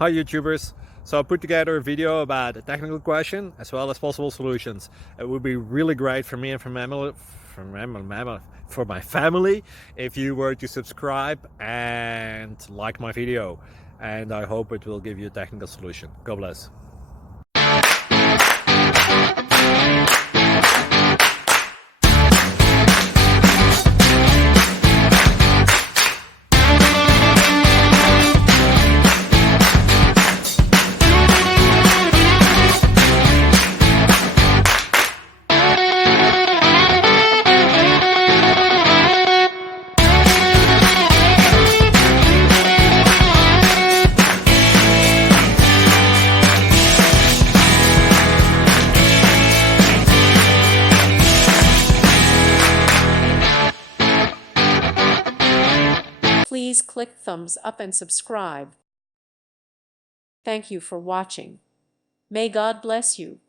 Hi YouTubers! So I put together a video about a technical question as well as possible solutions. It would be really great for me and for my family if you were to subscribe and like my video, and I hope it will give you a technical solution. God bless. Please click thumbs up and subscribe. Thank you for watching. May God bless you.